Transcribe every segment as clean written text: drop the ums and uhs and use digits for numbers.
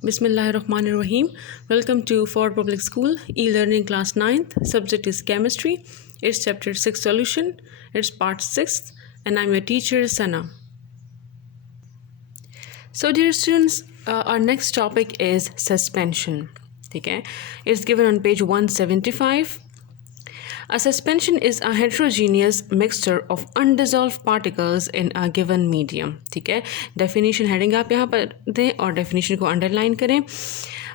Bismillahirrahmanirrahim. Welcome to Ford Public School e-learning class 9th. Subject is chemistry. It's chapter 6 solution. It's part 6 and I'm your teacher Sana. So dear students, our next topic is suspension. Okay, it's given on page 175. A suspension is a heterogeneous mixture of undissolved particles in a given medium. ठीक है, definition heading आप यहाँ पर दें और definition को underline करें.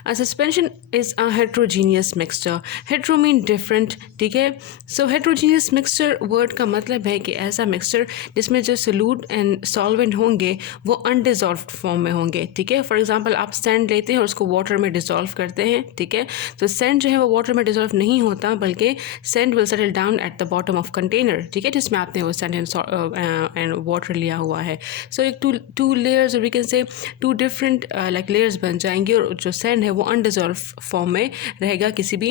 A suspension is a heterogeneous mixture. Hetero mean different. ठीक है, so heterogeneous mixture word का मतलब है कि ऐसा mixture जिसमें जो solute and solvent होंगे वो undissolved form में होंगे. ठीक है, फॉर एग्जांपल आप sand लेते हैं और उसको water में dissolve करते हैं. ठीक है, तो sand जो है वो water में dissolve नहीं होता बल्कि sand will settle down at the bottom of container. ठीक है, जिसमें आपने वो sand and water लिया हुआ है. So एक two layers or we can say two different like layers बन जाएंगे और जो sand है वो अनडिजॉल्व फॉर्म में रहेगा किसी भी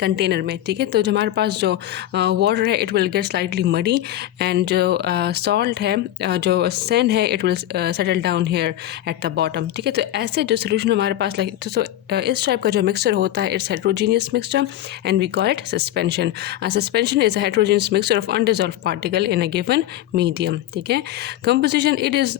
कंटेनर में. ठीक है, तो जो हमारे पास जो वाटर है it will get slightly muddy and जो सॉल्ट है जो सैंड है it will settle down here at the bottom. ठीक है, तो ऐसे जो सोल्यूशन हमारे पास तो इस टाइप का जो मिक्सचर होता है it's heterogeneous mixture and we call it suspension. Suspension is a heterogeneous mixture of undissolve particle in a given medium. ठीक है, composition it is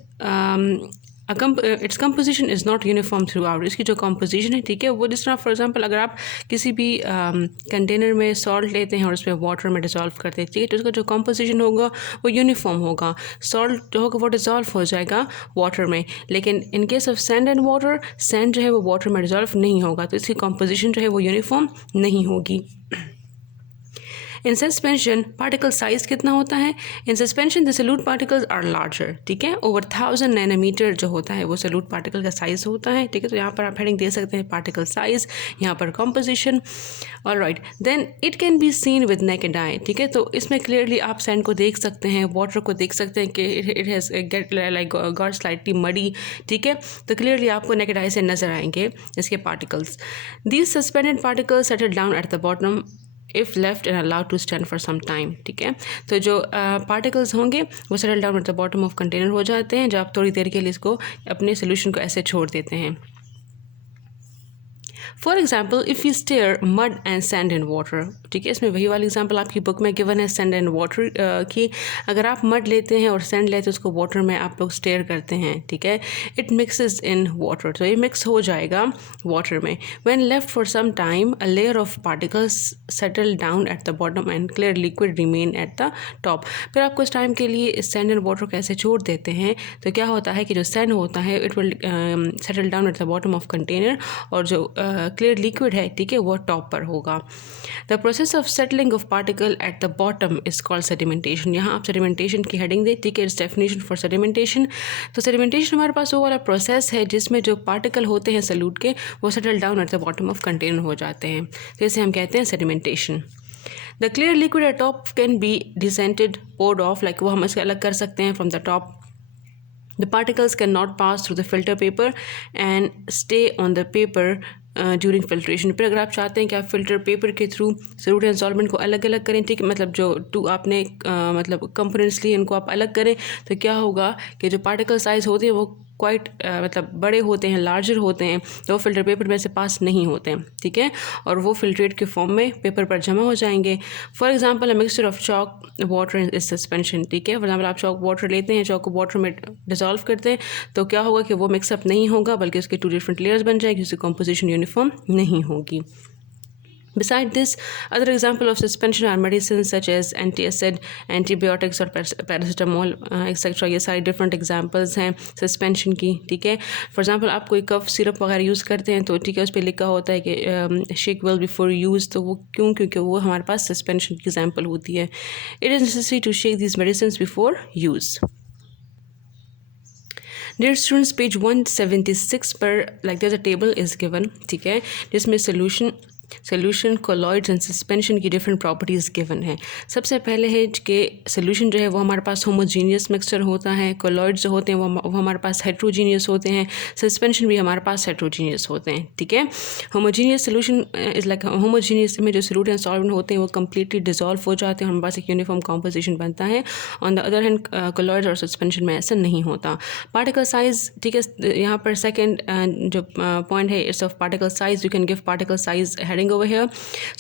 its composition is not uniform throughout. इसकी जो composition है ठीक है वो जिस तरह फॉर एग्जांपल अगर आप किसी भी कंटेनर में सॉल्ट लेते हैं और उसमें वाटर में डिज़ोल्व करते हैं ठीक है तो उसका जो composition होगा वो यूनिफॉर्म होगा. सॉल्ट जो होगा वो डिज़ोल्व हो जाएगा वाटर में, लेकिन in case of sand and water sand जो है वो वाटर में डिज़ोल्व नहीं होगा तो इसकी composition जो है वो यूनिफॉर्म नहीं होगी. इन सस्पेंशन पार्टिकल साइज कितना होता है? In suspension the solute particles are larger. ठीक है, ओवर 1000 नैनोमीटर जो होता है वो सल्यूट पार्टिकल का साइज होता है. ठीक है, तो यहाँ पर आप हेडिंग दे सकते हैं पार्टिकल साइज, यहाँ पर composition. Alright, then it can be seen with naked eye. ठीक है, तो इसमें क्लियरली आप सैंड को देख सकते हैं, वाटर को देख सकते हैं कि it has get like got slightly muddy. ठीक है, तो क्लियरली आपको नेकेड आई से नजर आएंगे इसके particles. These suspended particles settle down at the bottom if left and allowed to stand for some time. ठीक है, तो जो पार्टिकल्स होंगे वो settle down at the bottom of container हो जाते हैं जब आप थोड़ी देर के लिए इसको अपने सोल्यूशन को ऐसे छोड़ देते हैं. For example if you stare mud and sand and water. ठीक है, इसमें वही वाली एग्जाम्पल आपकी बुक में गिवन है सैंड एंड वाटर की. अगर आप मड लेते हैं और सैंड लेते हैं उसको वाटर में आप लोग स्टेयर करते हैं. ठीक है, इट मिक्सेस इन वाटर, तो ये मिक्स हो जाएगा वाटर में. When left for some time a layer of particles settle down at the bottom and clear liquid remain at the top. फिर आप कुछ टाइम के लिए इस सैंड एंड वाटर को ऐसे छोड़ देते हैं तो क्या होता है कि जो सैंड होता है it will settle down at the bottom of container और जो क्लियर लिक्विड है ठीक है वो टॉप पर होगा. The process of settling of particle at the bottom is called sedimentation. यहाँ आप सेडिमेंटेशन की हेडिंग दे. ठीक है, इट्स डेफिनेशन फॉर सेडिमेंटेशन. तो सेडिमेंटेशन हमारे पास वो वाला प्रोसेस है जिसमें जो पार्टिकल होते हैं सल्यूट के वो settle down at the bottom of container हो जाते हैं, तो इसे हम कहते हैं sedimentation. The clear liquid at top can be decanted poured off, like वो हम इसके अलग कर सकते हैं from the top. The particles cannot pass through the filter paper and stay on the paper during filtration. फिर अगर आप चाहते हैं कि आप फिल्टर पेपर के थ्रू सॉल्यूट एंड सॉल्वेंट को अलग अलग करें. ठीक है, मतलब जो आपने मतलब कंपोनेंट्स लिए इनको आप अलग करें तो क्या होगा कि जो पार्टिकल साइज़ होते हैं वो क्वाइट मतलब बड़े होते हैं, लार्जर होते हैं, तो वो फिल्टर पेपर में से पास नहीं होते हैं. ठीक है, और वो फिल्ट्रेट के फॉर्म में पेपर पर जमा हो जाएंगे. For example a mixture of chalk water is suspension. ठीक है, फॉर एग्जांपल आप चॉक वाटर लेते हैं, चॉक को वाटर में डिसॉल्व करते हैं तो क्या होगा कि वो मिक्सअप नहीं होगा बल्कि उसके 2 डिफरेंट लेयर्स बन जाएगी, उसकी कॉम्पोजिशन यूनिफॉर्म नहीं होगी. Beside this, other example of suspension are medicines such as antacid, antibiotics और paracetamol etc. ये सारी different examples हैं suspension की. ठीक है, for example आप कोई कफ सिरप वगैरह यूज़ करते हैं तो ठीक है उस पर लिखा होता है कि shake well before use. तो वो क्यों? क्योंकि वो हमारे पास suspension की example होती है. It is necessary to shake these medicines before use. Dear students, page 176 पर like there's a table is given. ठीक है, जिसमें solution solution, colloids and suspension की डिफरेंट प्रॉपर्टीज़ गिवन है। सबसे पहले है कि सोल्यूशन जो है वो हमारे पास होमोजीनियस मिक्सचर होता है, कोलॉइड्स जो होते हैं वो हमारे पास हेट्रोजीनियस होते हैं, सस्पेंशन भी हमारे पास हेट्रोजीनियस होते हैं। ठीक है, homogeneous solution is like homogeneous में जो सोल्यूट एंड सॉल्वेंट होते हैं वो कम्प्लीटली डिजॉल्व हो जाते हैं, हमारे पास एक यूनिफॉर्म कॉम्पोजिशन बनता है। On the other hand colloids और सस्पेंशन में ऐसा नहीं होता। पार्टिकल साइज, ठीक है, यहाँ पर सेकेंड जो पॉइंट है it's of particle size, you can give particle size heading over here.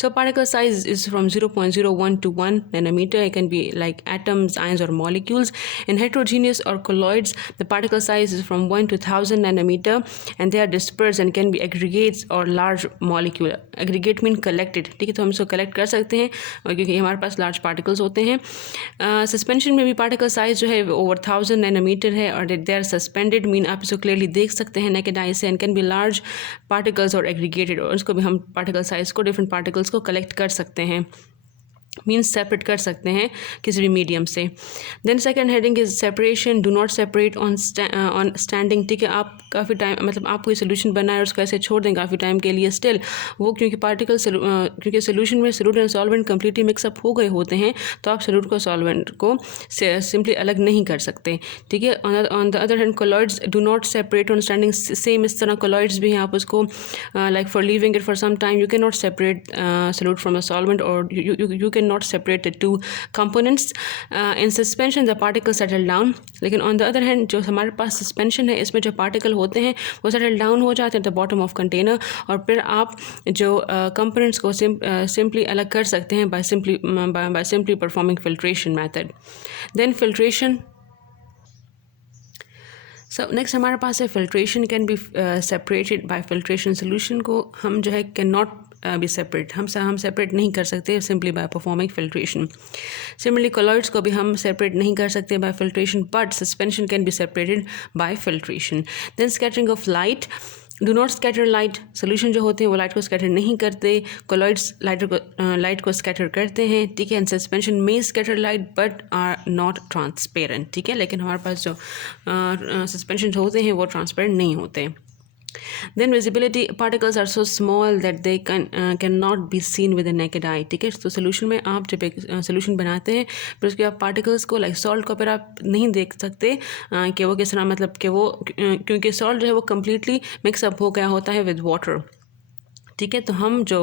So particle size is from 0.01 to 1 nanometer. It can be like atoms, ions or molecules. In heterogeneous or colloids, the particle size is from 1 to 1000 nanometer, and they are dispersed and can be aggregates or large molecule. Aggregate mean collected, ठीक है, तो हम इसको collect कर सकते हैं क्योंकि हमारे पास large particles होते हैं। Suspension में भी particle size जो है over 1000 nanometer है और they are suspended mean आप इसको clearly देख सकते हैं naked eye से, and can be large particles or aggregated, और उसको भी हम पार्टिकल साइज को, डिफरेंट पार्टिकल्स को कलेक्ट कर सकते हैं, मीन्स सेपरेट कर सकते हैं किसी भी मीडियम से। Then second heading is separation, do not separate on standing. ठीक है, आप काफ़ी टाइम मतलब आप कोई सोल्यूशन बनाए और उसको ऐसे छोड़ दें काफ़ी टाइम के लिए, स्टिल वो क्योंकि क्योंकि सोल्यूशन में solute and solvent completely mix up हो गए होते हैं, तो आप सोल्यूट को सॉल्वेंट को सिंपली अलग नहीं कर सकते। ठीक है, on the other hand colloids do not separate on standing, same इस तरह कोलॉइड्स भी हैं, आप उसको like for leaving it for some time you can not separate solute from a solvent, और you can not separate the two components. In suspension the particles settle down, लेकिन on the other hand जो हमारे पास suspension है इसमें जो particle होते हैं वो settle down हो जाते हैं at the bottom of container, और फिर आप जो components को simply अलग कर सकते हैं by simply performing filtration method. Then filtration, so next हमारे पास है filtration can be separated by filtration. solution को हम जो है cannot be separate, हम सेपरेट नहीं कर सकते simply by performing filtration. Similarly colloids को भी हम सेपरेट नहीं कर सकते by filtration, but suspension can be separated by filtration. Then scattering of light, do not scatter light. solution जो होते हैं वो लाइट को स्कैटर नहीं करते, colloids लाइट को स्कैटर करते हैं। ठीक है, and suspension may scatter light but are not transparent. ठीक है, लेकिन हमारे पास जो suspension होते हैं वो transparent नहीं होते। Then visibility, particles are so small that they cannot be seen with the naked eye. ठीक है, तो सोल्यूशन में आप जब एक सोल्यूशन बनाते हैं फिर उसके आप पार्टिकल्स को लाइक सॉल्ट को फिर आप नहीं देख सकते कि वो किस तरह, मतलब कि वो क्योंकि सॉल्ट जो है वो कम्प्लीटली मिक्सअप हो गया होता है विद वाटर। ठीक है, तो हम जो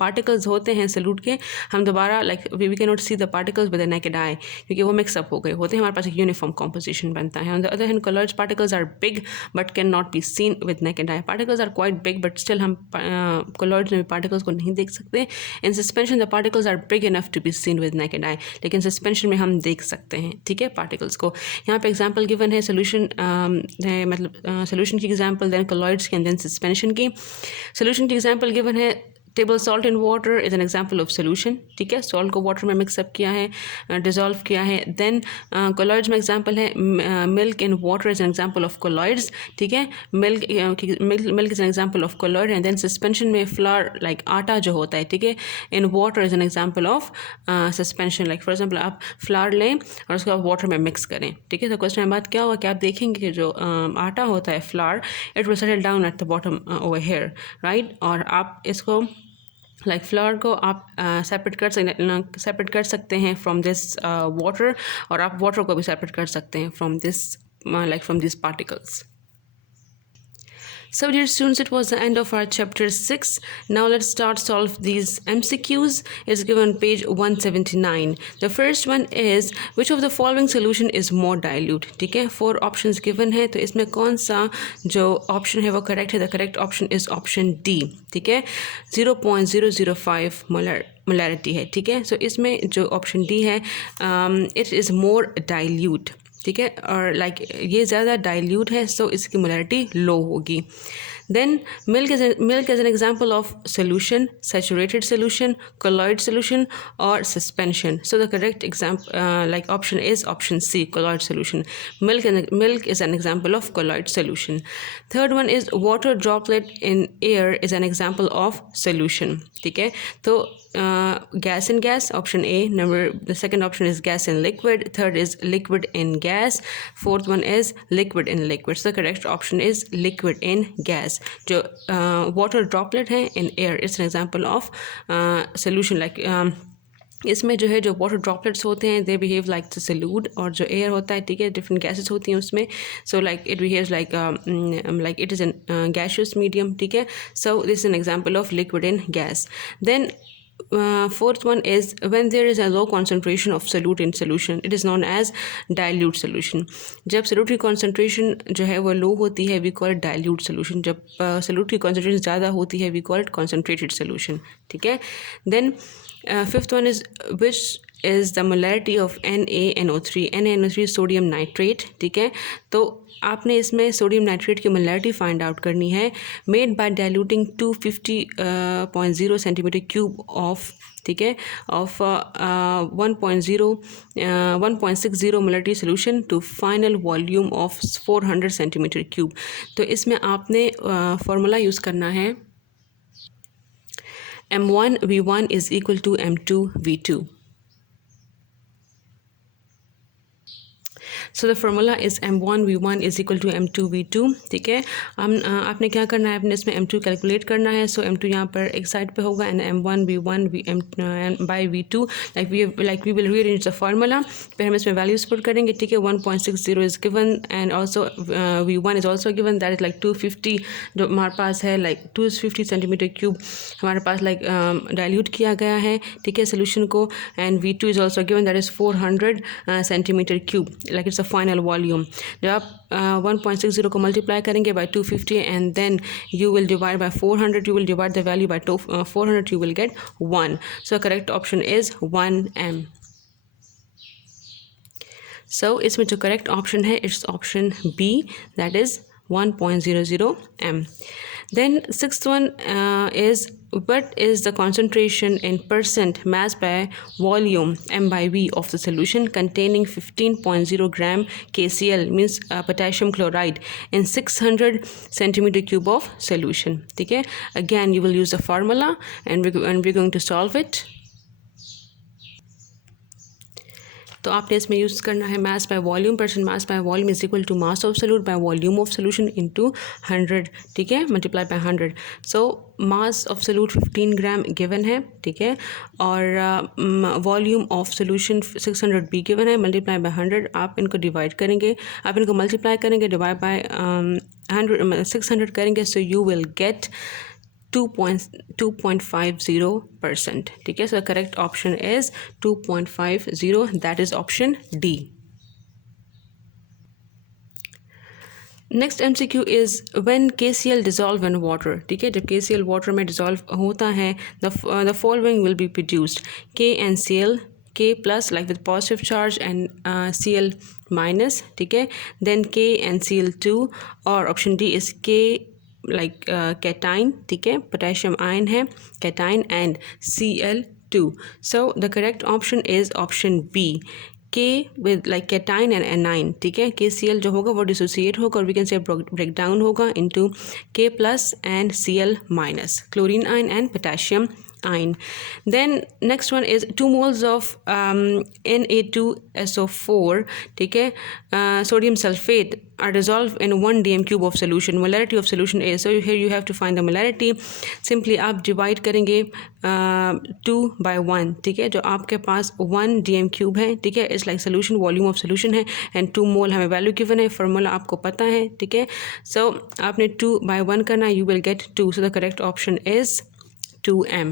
पार्टिकल्स होते हैं सोल्यूट के, हम दोबारा like we can not see the particles with the naked eye क्योंकि वो मिक्सअप हो गए होते हैं, हमारे पास एक यूनिफॉर्म कॉम्पोजिशन बनता है। On the other hand colloids particles are big but can not be seen with naked eye, particles are quite big but still हम कोलॉइड्स में पार्टिकल्स को नहीं देख सकते। In suspension the particles are big enough to be seen with naked eye, लेकिन suspension में हम देख सकते हैं। ठीक है, पार्टिकल्स को यहाँ पे एग्जाम्पल गिवन है सोल्यूशन है, मतलब सोल्यूशन की एग्जाम्पल, देन कोलॉइड्स की एंड देन सस्पेंशन की। सोल्यूशन की एग्जाम्पल गिवन है table salt in water is an example of solution. ठीक है, सॉल्ट को वाटर में मिक्सअप किया है, डिजॉल्व किया है। देन कोलॉइड्स में एग्जाम्पल है milk in water is an example of colloids. ठीक है, milk is an example of colloid. And then suspension में फ्लावर लाइक आटा जो होता है, ठीक है, in water is an example of suspension. Like for example आप फ्लावर लें और उसको आप वाटर में मिक्स करें। ठीक है, तो क्वेश्चन बाद क्या हुआ कि आप देखेंगे कि जो आटा होता है flower, it will settle down at the bottom over here, right, और आप इसको लाइक फ्लावर को आप सेपरेट कर सकते हैं फ्रॉम दिस वाटर, और आप वाटर को भी सेपरेट कर सकते हैं from this from this particles. So dear students, it was the end of our chapter 6. Now let's start solve these MCQs. It's given on page 179. The first one is which of the following solution is more dilute? ठीक है, 4 options given है, तो इसमें कौन सा जो option है वो correct है? The correct option is option D. ठीक है, 0.005 molarity है। ठीक है, so इसमें जो option D है it is more dilute। ठीक है, और लाइक ये ज़्यादा डाइल्यूट है, सो इसकी मोलैरिटी लो होगी। Then milk is an example of solution, saturated solution, colloid solution और suspension. So the correct like option is option C, colloid solution. Milk is an example of colloid solution. Third one is water droplet in air is an example of solution. ठीक है, तो gas in gas, option A. The second option is gas in liquid. Third is liquid in gas. Fourth one is liquid in liquid. So the correct option is liquid in gas. जो water droplet है in air, it's an example of solution like इसमें जो है जो water droplets होते हैं they behave like the Salud, और जो एयर होता है ठीक है डिफरेंट गैसेस होती हैं उसमें, so like it behaves like it is an gaseous medium, ठीक है. So this is an example of liquid in gas. Then fourth one is when there is a low concentration of solute in solution, it is known as dilute solution. जब solute की concentration जो है वो low होती है we call it dilute solution. जब solute की concentration ज़्यादा होती है we call it concentrated solution, ठीक है. Then fifth one is which is the molarity of NaNO3. NaNO3 sodium nitrate, ठीक है. तो आपने इसमें सोडियम नाइट्रेट की मोलारिटी फाइंड आउट करनी है made by diluting 250.0 centimetre cube of, ठीक है, of 1.60 molarity solution to final volume of 400 centimetre cube. तो इसमें आपने फार्मूला यूज़ करना है M1V1 is equal to M2V2. So the formula is M1V1 is equal to M2V2, ठीक है. हम आपने क्या करना है, अपने इसमें M2 कैलकुलेट करना है. सो M2 यहाँ पर एक साइड पे होगा and M1V1 by V2 like we will rearrange the formula. फिर हम इसमें वैल्यूज पुट करेंगे, ठीक है. 1.60 is given and also V1 is also given, that is like 250 जो हमारे पास है, like 250 सेंटीमीटर क्यूब हमारे पास like डाइल्यूट किया गया है, ठीक है, सोल्यूशन को. And V2 is also given, that is 400 centimetre cube, like it's a final volume. जब आप 1.60 को मल्टीप्लाई करेंगे by 250 and then you will divide by 400, you will divide the value by 400, you will get 1. So correct option is 1M. So इसमें जो correct option है it's option B, that is 1.00 M. Then sixth one is what is the concentration in percent mass by volume M by V of the solution containing 15.0 gram KCl, means potassium chloride, in 600 centimeter cube of solution, ठीक है. Again you will use the formula and we're going to solve it. तो आपने इसमें use करना है mass by volume. Percent mass by volume is equal to mass of solute by volume of solution into 100, ठीक है, multiply by 100. So mass of solute 15 gram given है, ठीक है, और वॉल्यूम ऑफ सोल्यूशन 600 भी गिवन है, मल्टीप्लाई बाय 100. आप इनको डिवाइड करेंगे, आप इनको मल्टीप्लाई करेंगे, डिवाइड बाय 600 करेंगे, सो यू विल गेट 2.50%, ठीक है. So the correct option is 2.50, that is option D. Next MCQ is when KCl dissolve in water, ठीक है. जब KCl water में dissolve होता है the following will be produced: K and Cl, K plus like with positive charge and Cl minus, ठीक है. Then K and Cl2, or option D is K like cation, ठीक है, potassium ion है, cation and Cl2. So the correct option is option B, K with like cation and anion, ठीक है. KCl जो होगा वो dissociate होगा और we can say break down होगा into K plus and Cl minus, chlorine ion and potassium ion. Then next one is 2 moles of Na2SO4, ठीक है, sodium sulfate are dissolved in 1 dm cube of solution. Molarity of solution is, so here you have to find the molarity. Simply आप divide करेंगे 2 by 1, ठीक है. जो आपके पास 1 dm cube है, ठीक है, it's like solution volume of solution है and 2 mole हमें value given है, formula आपको पता है, ठीक है. So आपने 2 by 1 करना, you will get 2. So the correct option is 2M.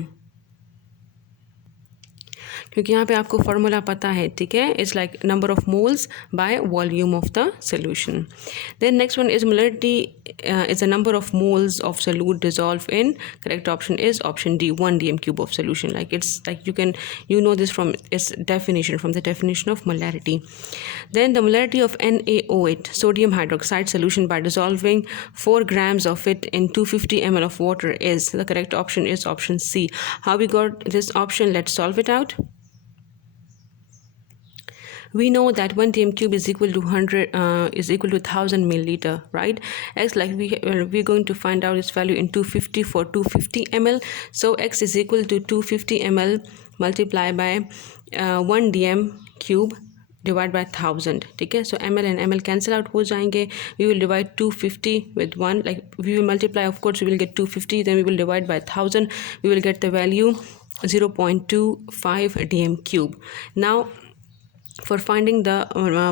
क्योंकि यहाँ पे आपको फार्मूला पता है, ठीक है, it's like number of moles by volume of the solution. Then next one is molarity is a number of moles of solute dissolve in. Correct option is option D, 1 dm cube of solution. Like it's like you know this from its definition, from the definition of molarity. Then the molarity of NaOH, sodium hydroxide solution, by dissolving 4 grams of it in 250 ml of water is. The correct option is option C. How we got this option? Let's solve it out. We know that 1 dm cube is equal to 1000 milliliter, right? X, like we're going to find out its value in 250 for 250 ml. So X is equal to 250 ml multiplied by 1 dm cube divide by 1000, ठीक है. सो ml and ml cancel out हो जाएंगे. We will divide 250 with 1, like we will multiply, of course we will get 250, then we will divide by 1000, we will get the value 0.25 dm cube. Now for finding the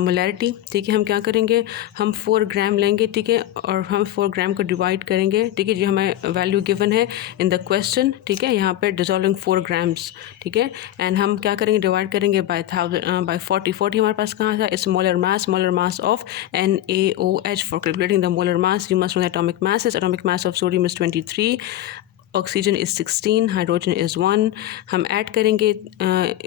molarity, ठीक है, हम क्या करेंगे, हम 4 ग्राम लेंगे, ठीक है, और हम 4 ग्राम को डिवाइड करेंगे, ठीक है, जो हमें वैल्यू गिवन है इन द क्वेश्चन, ठीक है, यहाँ पे डिजॉल्विंग 4 ग्राम्स, ठीक है. एंड हम क्या करेंगे, डिवाइड करेंगे बाय 40 हमारे पास कहाँ था, इस molar mass of NaOH. For calculating the molar mass you must know the atomic mass of sodium is 23, oxygen is 16, hydrogen is 1. हम ऐड करेंगे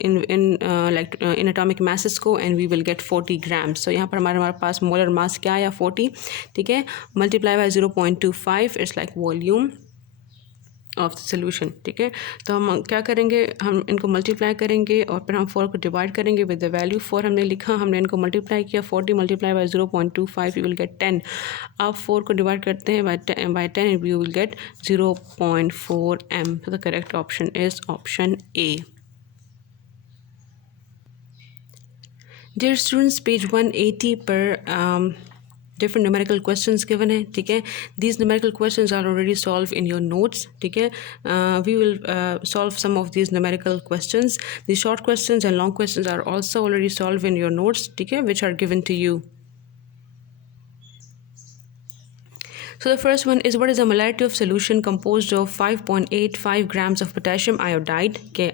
इन एटॉमिक मासेस को and we will get 40 grams. So यहाँ पर हमारे पास molar mass क्या आया, 40, ठीक है. Multiply by 0.25, it's like volume of the solution, ठीक है. तो हम क्या करेंगे, हम इनको मल्टीप्लाई करेंगे और फिर हम 4 को डिवाइड करेंगे विद द वैल्यू 4 हमने लिखा, हमने इनको मल्टीप्लाई किया, 40 multiply by 0.25 you will get 10. अब 4 को डिवाइड करते हैं by 10 you will get 0.4 m. So the correct option is option A. Dear students, page 180 पर different numerical questions given है, ठीक है. These numerical questions are already solved in your notes, ठीक है. We will solve some of these numerical questions. The short questions and long questions are also already solved in your notes, ठीक है, which are given to you. So the first one is, what is the molarity of solution composed of 5.85 grams of potassium iodide, Ki,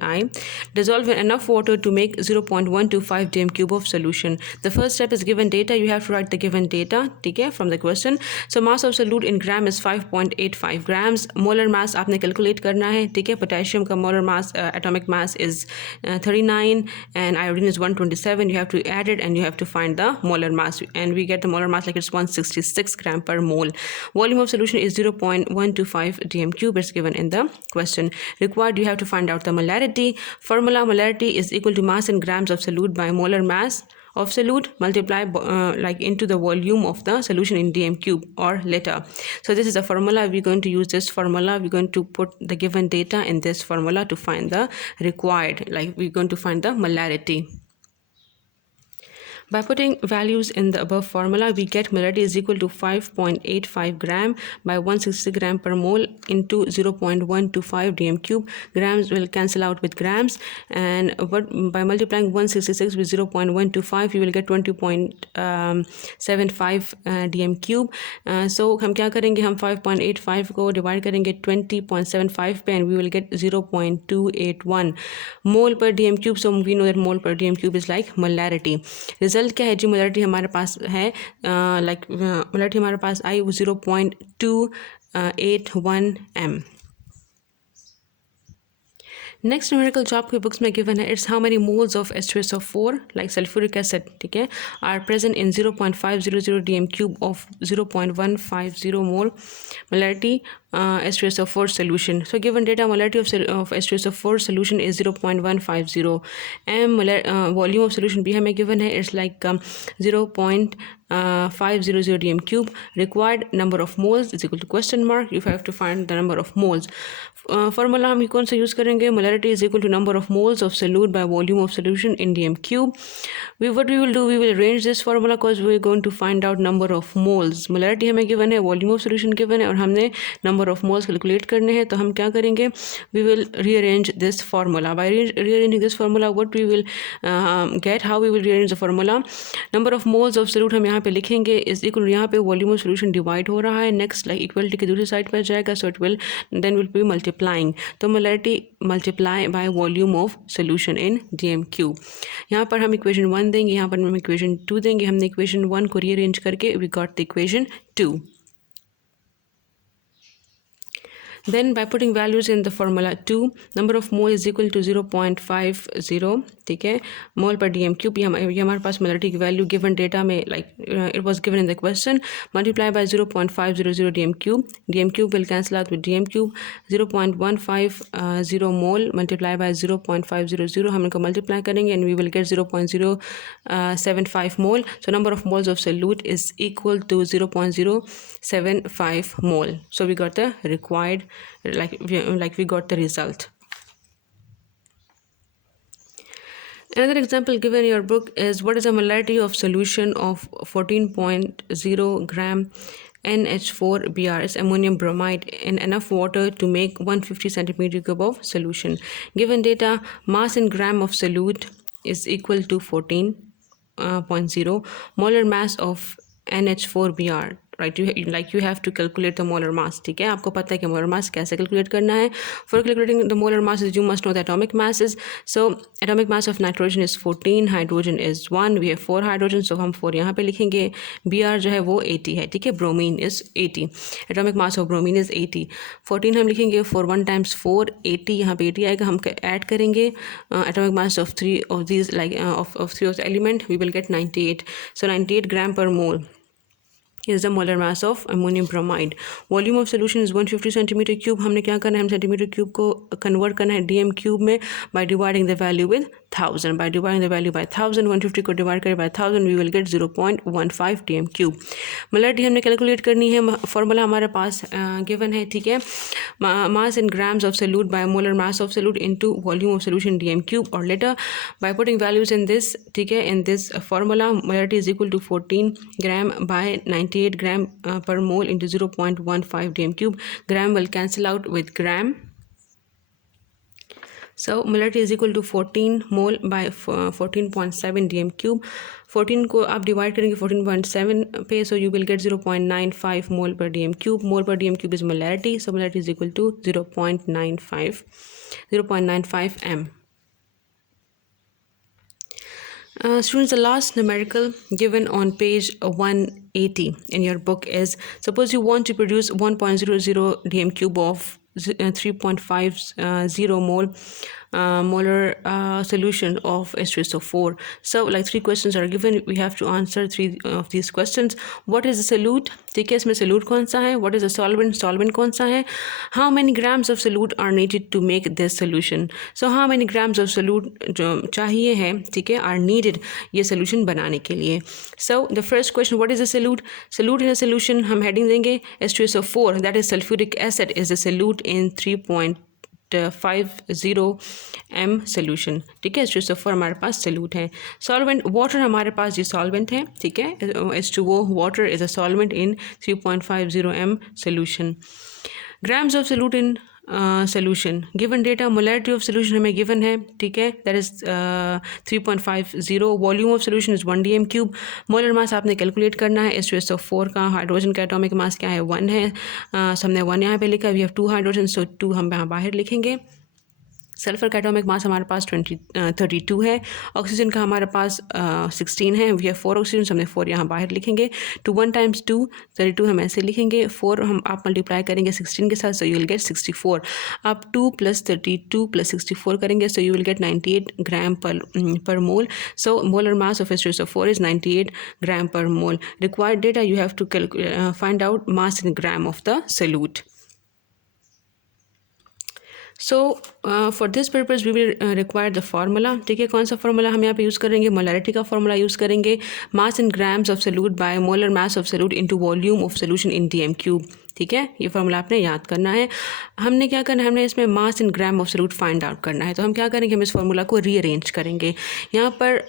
dissolved in enough water to make 0.125 dm cube of solution. The first step is given data. You have to write the given data, okay, from the question. So mass of solute in gram is 5.85 grams. Molar mass आपने calculate करना है, ठीक है. Potassium का molar mass, atomic mass is 39 and iodine is 127. You have to add it and you have to find the molar mass, and we get the molar mass like it's 166 gram per mole. Volume of solution is 0.125 dm cube. It's given in the question. Required, you have to find out the molarity. Formula: molarity is equal to mass in grams of solute by molar mass of solute multiply like into the volume of the solution in dm cube or liter. So this is the formula. We're going to use this formula. We're going to put the given data in this formula to find the required, like we're going to find the molarity. By putting values in the above formula, we get molarity is equal to 5.85 gram by 160 gram per mole into 0.125 dm cube. Grams will cancel out with grams, and by multiplying 166 with 0.125, you will get 20.75 dm cube. So हम क्या करेंगे, हम 5.85 को divide करेंगे 20.75 पे, and we will get 0.281 mole per dm cube. So we know that mole per dm cube is like molarity. Result क्या है जी, molarity हमारे पास है, लाइक मोलैरिटी हमारे पास आई 0.281 m. नेक्स्ट न्यूमेरिकल जो आपकी बुक्स में गिवन है, it's how many moles of H2SO4 like sulphuric acid, ठीक है, are present in 0.500 dm cube of 0.150 mole molarity H2SO4 solution. So given data, molarity of H2SO4 solution is 0.150 m. Volume of solution भी हमें given है, it's like 0.500 dm cube. Required number of moles is equal to question mark. You have to find the number of moles. Formula हम कौन सा use करेंगे, molarity is equal to number of moles of solute by volume of solution in dm cube. What we will do, we will arrange this formula because we are going to find out number of moles. Molarity हमें given है, volume of solution given है, और हमने number of moles calculate करने हैं. तो हम क्या करेंगे, we will rearrange this formula. By rearranging this formula, what we will get, how we will rearrange the formula, number of moles of solute हम यहाँ पे लिखेंगे is equal to, यहाँ पे volume of solution divide हो रहा है, next like equality के दूसरी साइड पर जाएगा, so it will then will be multiplying. तो molarity multiply by volume of solution in dm cube. यहाँ पर हम equation 1 देंगे, यहाँ पर हम equation 2 देंगे. हमने equation 1 को rearrange करके we got the equation 2. Then by putting values in the formula 2, number of mole is equal to 0.50, ठीक है, मोल पर dm cube. ये हमारे पास molarity की वैल्यू given data में like it was given in the question. Multiply by 0.500 dm cube will cancel out with dm cube. 0.150 mole multiply by 0.500 हम इनको multiply करेंगे and we will get 0.075 mole. So number of moles of solute is equal to 0.075 mole. So we got the required, like we got the result. Another example given in your book is what is the molarity of solution of 14.0 gram NH4Br is ammonium bromide in enough water to make 150 centimeter cube of solution. Given data, mass in gram of solute is equal to 14.0 molar mass of NH4Br. Right you have to calculate the molar mass. ठीक है, आपको पता है कि molar mass कैसे calculate करना है. For calculating the molar mass you must know the atomic mass is. So atomic mass of nitrogen is 14, hydrogen is 1, we have 4 hydrogen, so हम 4 यहाँ पे लिखेंगे. Br जो है वो 80 है. ठीक है, bromine is 80, atomic mass of bromine is 80. 14 हम लिखेंगे, 4 1 टाइम्स 4 80, यहाँ पे 80 आएगा. हम ऐड करेंगे atomic mass of 3 of these like of 3 of the element, we will get 98. So 98 gram per mole is the molar mass of ammonium bromide. Volume of solution is 150 centimeter cube. हमने क्या करना है, हम centimetre cube को convert करना है DM cube में by dividing the value with 1000. By dividing the value by 1000, 150 को डिवाइड करें by 1000, we will get 0.15 dm cube. Molarity हमने कैलकुलेट करनी है. फॉर्मूला हमारे पास गिवन है. ठीक है, mass in grams of solute by molar mass of solute into volume of solution dm cube, or later by putting values in this. ठीक है, in this formula molarity is equal to 14 gram by 98 gram per mole into 0.15 dm cube. Gram will cancel out with gram. So molarity is equal to 14 mole by 14.7 dm cube. 14 को आप divide करेंगे 14.7 पे, so you will get 0.95 mole per dm cube. Mole per dm cube is molarity, so molarity is equal to 0.95 m. Students, the last numerical given on page 180 in your book is, suppose you want to produce 1.00 dm cube of 3.50 mole molar solution of H2SO4. So like 3 questions are given, we have to answer 3 of these questions. What is the solute? ठीक है, इसमें solute कौन सा है? What is the solvent? Solvent कौन सा है? How many grams of solute are needed to make this solution? So how many grams of solute जो चाहिए है, ठीक है, are needed ये solution बनाने के लिए. So the first question, what is the solute? Solute in a solution हम heading देंगे H2SO4, that is sulfuric acid is the solute in 3.50 m solution. ठीक है, H2SO4 हमारे पास solute है. Solvent water हमारे पास ये solvent है. ठीक है, H2O water is a solvent in 3.50 m solution. Grams of solute in solution. Given data, molarity of solution हमें given है. ठीक है, that is 3.50. Volume of solution is 1 dm cube. Molar mass आपने कैलकुलेट करना है. H2SO4 का hydrogen का atomic mass क्या है, 1 है. हमने 1 यहाँ पे लिखा. वी हैव 2 हाइड्रोजन, सो 2 हम यहाँ बाहर लिखेंगे. सल्फर का एटॉमिक मास हमारे पास 32 है. ऑक्सीजन का हमारे पास 16 है. वी हैव 4 ऑक्सीजन, हमने 4 यहाँ बाहर लिखेंगे. 2 1 टाइम्स 2 32 हम ऐसे लिखेंगे. 4 हम आप मल्टीप्लाई करेंगे 16 के साथ, सो यू विल गेट 64. आप 2 + 32 + 64 करेंगे, so you will get 98 gram per mole. So molar mass of H2SO4 is 98 gram per mole. Required data, you have to find out mass in gram of the solute. So for this purpose we will require the formula. ठीक है, कौन सा formula हम यहाँ पे use करेंगे? molarity का formula use करेंगे. mass in grams of solute by molar mass of solute into volume of solution in dm cube. ठीक है, ये फार्मूला आपने याद करना है. हमने क्या करना है, हमने इसमें mass in gram of solute find out करना है. तो हम क्या करेंगे, हम इस फार्मूला को रीअरेंज करेंगे. यहाँ पर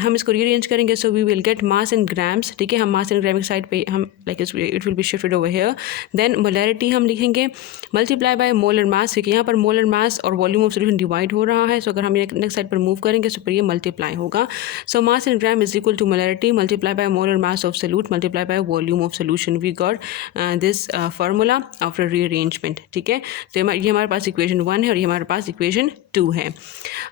हम इसको रीअरेंज करेंगे, so we will get mass in grams. ठीक है, हम मास इन ग्राम साइड पे हम like it will be shifted over here. Then molarity हम लिखेंगे मल्टीप्लाई बाय मोलर मास, क्योंकि यहाँ पर मोलर मास और वॉल्यूम ऑफ सॉल्यूशन डिवाइड हो रहा है. सो अगर हम ये नेक्स्ट साइड पर मूव करेंगे तो फिर ये मल्टीप्लाई होगा. So mass in gram is equal to molarity multiply by molar mass of solute multiply by volume of solution. We got this formula after rearrangement. ठीक है, तो ये हमारे पास इक्वेशन 1 है और ये हमारे पास इक्वेशन 2 है.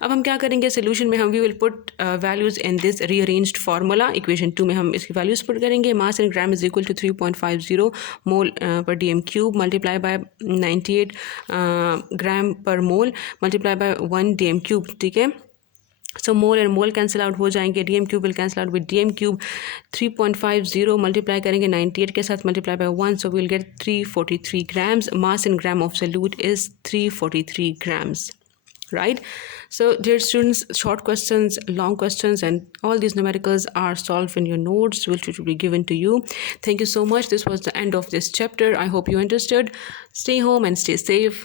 अब हम क्या करेंगे, सोल्यूशन में हम we will put values in this rearranged formula. Equation 2 में हम इसकी वैल्यूज़ पुट करेंगे. Mass in gram is equal to 3.50 mole per DM cube multiply by 98 gram per mole multiply by 1 DM cube. ठीक है, so mole and mole cancel out हो जाएंगे. DM cube will cancel out with DM cube. 3.50 multiply करेंगे 98 के साथ multiply by 1, so will get 343 grams. Mass in gram of solute is 343 grams. Right? So dear students, short questions, long questions, and all these numericals are solved in your notes which will be given to you. Thank you so much. This was the end of this chapter. I hope you understood. Stay home and stay safe.